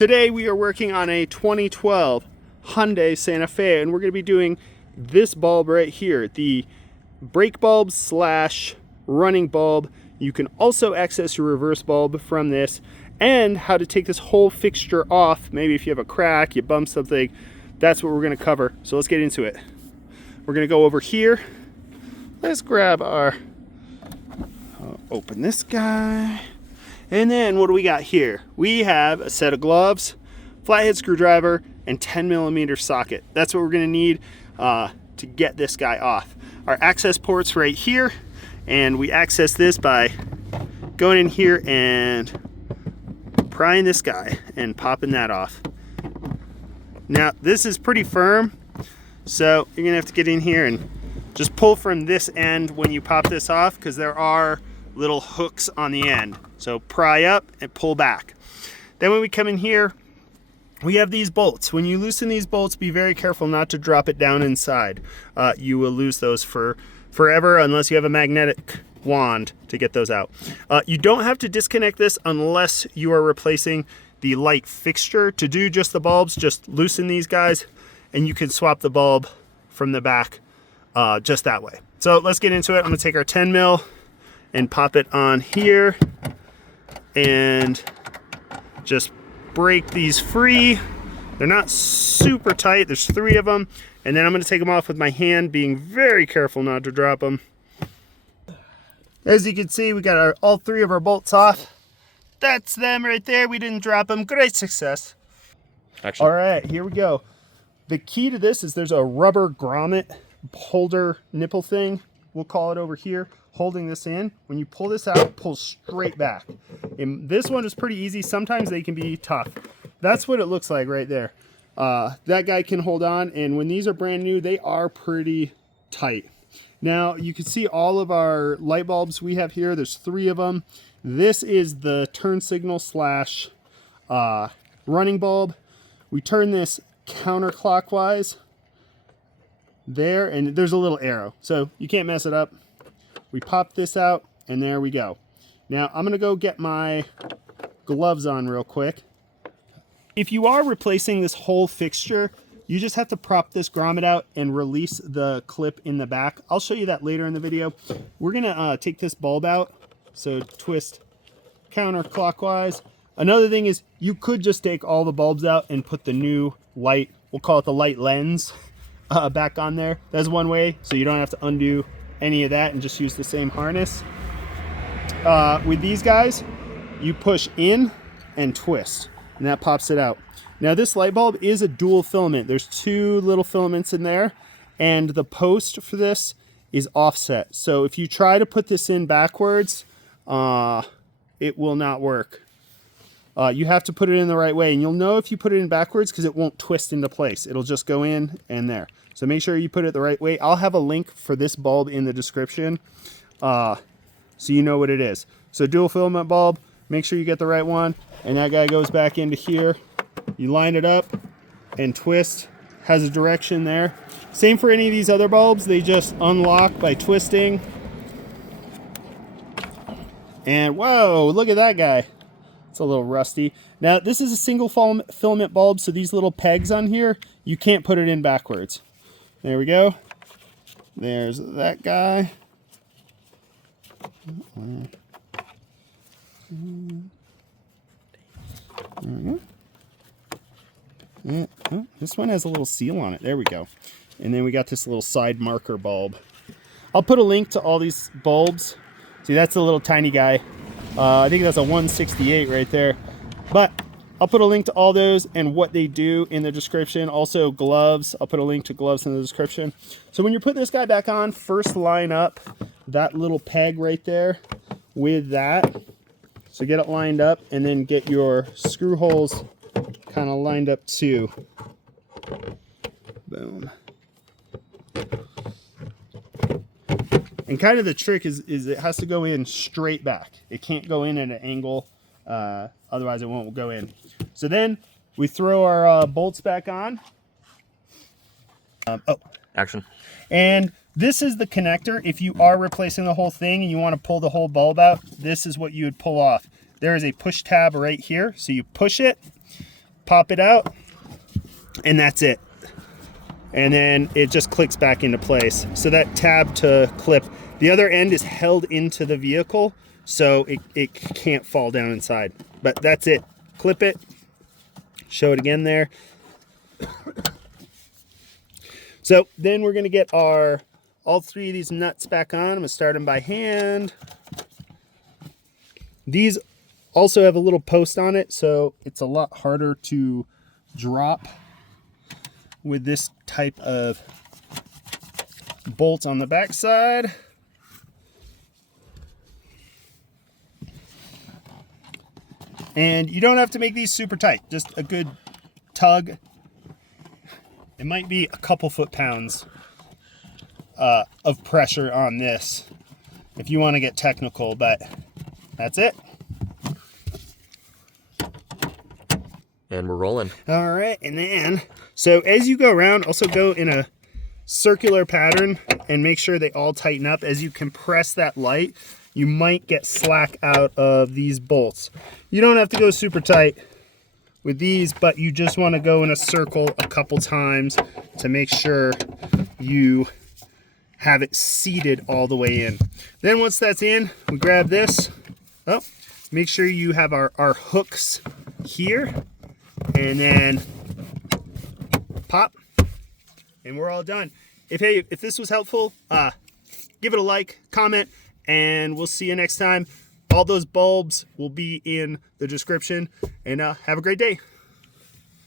Today we are working on a 2012 Hyundai Santa Fe, and we're going to be doing this bulb right here, the brake bulb slash running bulb. You can also access your reverse bulb from this, and how to take this whole fixture off. Maybe if you have a crack, you bump something, that's what we're going to cover. So let's get into it. We're going to go over here. Let's grab our, open this guy. And then what do we got here? We have a set of gloves, flathead screwdriver, and 10mm socket. That's what we're gonna need to get this guy off. Our access port's right here, and we access this by going in here and prying this guy and popping that off. Now, this is pretty firm, so you're gonna have to get in here and just pull from this end when you pop this off, because there are little hooks on the end. So pry up and pull back. Then when we come in here, we have these bolts. When you loosen these bolts, be very careful not to drop it down inside. You will lose those for forever unless you have a magnetic wand to get those out. You don't have to disconnect this unless you are replacing the light fixture. To do just the bulbs, just loosen these guys and you can swap the bulb from the back just that way. So let's get into it. I'm gonna take our 10mm and pop it on here and just break these free. They're not super tight, there's 3 of them, and then I'm going to take them off with my hand, being very careful not to drop them. As you can see, we got all 3 of our bolts off. That's them right there. We didn't drop them. Great success. All right, here we go. The key to this is there's a rubber grommet holder nipple thing, we'll call it over here, holding this in. When you pull this out, pull straight back. And this one is pretty easy. Sometimes they can be tough. That's what it looks like right there. That guy can hold on, and when these are brand new, they are pretty tight. Now you can see all of our light bulbs we have here. There's 3 of them. This is the turn signal slash running bulb. We turn this counterclockwise there, and there's a little arrow, so you can't mess it up. We pop this out, and there we go. Now, I'm going to go get my gloves on real quick. If you are replacing this whole fixture, you just have to prop this grommet out and release the clip in the back. I'll show you that later in the video. We're going to take this bulb out, so twist counterclockwise. Another thing is you could just take all the bulbs out and put the new light, we'll call it the light lens, back on there. That's one way, so you don't have to undo any of that and just use the same harness. With these guys, you push in and twist, and that pops it out. Now this light bulb is a dual filament. There's 2 little filaments in there, and the post for this is offset. So if you try to put this in backwards, it will not work. You have to put it in the right way, and you'll know if you put it in backwards because it won't twist into place. It'll just go in and there. So make sure you put it the right way. I'll have a link for this bulb in the description so you know what it is. So dual filament bulb, make sure you get the right one, and that guy goes back into here. You line it up and twist, has a direction there. Same for any of these other bulbs, they just unlock by twisting. And whoa, look at that guy. It's a little rusty. Now this is a single filament bulb, so these little pegs on here, you can't put it in backwards. There we go. There's that guy. There we go. Yeah. Oh, this one has a little seal on it. There we go. And then we got this little side marker bulb. I'll put a link to all these bulbs. See, that's a little tiny guy. I think that's a 168 right there. But I'll put a link to all those and what they do in the description. Also gloves, I'll put a link to gloves in the description. So when you're putting this guy back on, first line up that little peg right there with that. So get it lined up, and then get your screw holes kind of lined up too. Boom. And kind of the trick is it has to go in straight back. It can't go in at an angle, otherwise it won't go in. So then we throw our bolts back on. Action. And this is the connector. If you are replacing the whole thing and you want to pull the whole bulb out, this is what you would pull off. There is a push tab right here, so you push it, pop it out, and that's it. And then it just clicks back into place. So that tab to clip, the other end is held into the vehicle, so it can't fall down inside. But that's it. Clip it, show it again there. So then we're gonna get all three of these nuts back on. I'm gonna start them by hand. These also have a little post on it, so it's a lot harder to drop with this type of bolt on the back side. And you don't have to make these super tight, just a good tug. It might be a couple foot-pounds of pressure on this if you want to get technical, but that's it. And we're rolling. All right, and then, so as you go around, also go in a circular pattern and make sure they all tighten up. As you compress that light, you might get slack out of these bolts. You don't have to go super tight with these, but you just want to go in a circle a couple times to make sure you have it seated all the way in. Then once that's in, we grab this. Oh, make sure you have our hooks here, and then pop, and we're all done. If this was helpful, give it a like, comment, and we'll see you next time. All those bulbs will be in the description, and have a great day.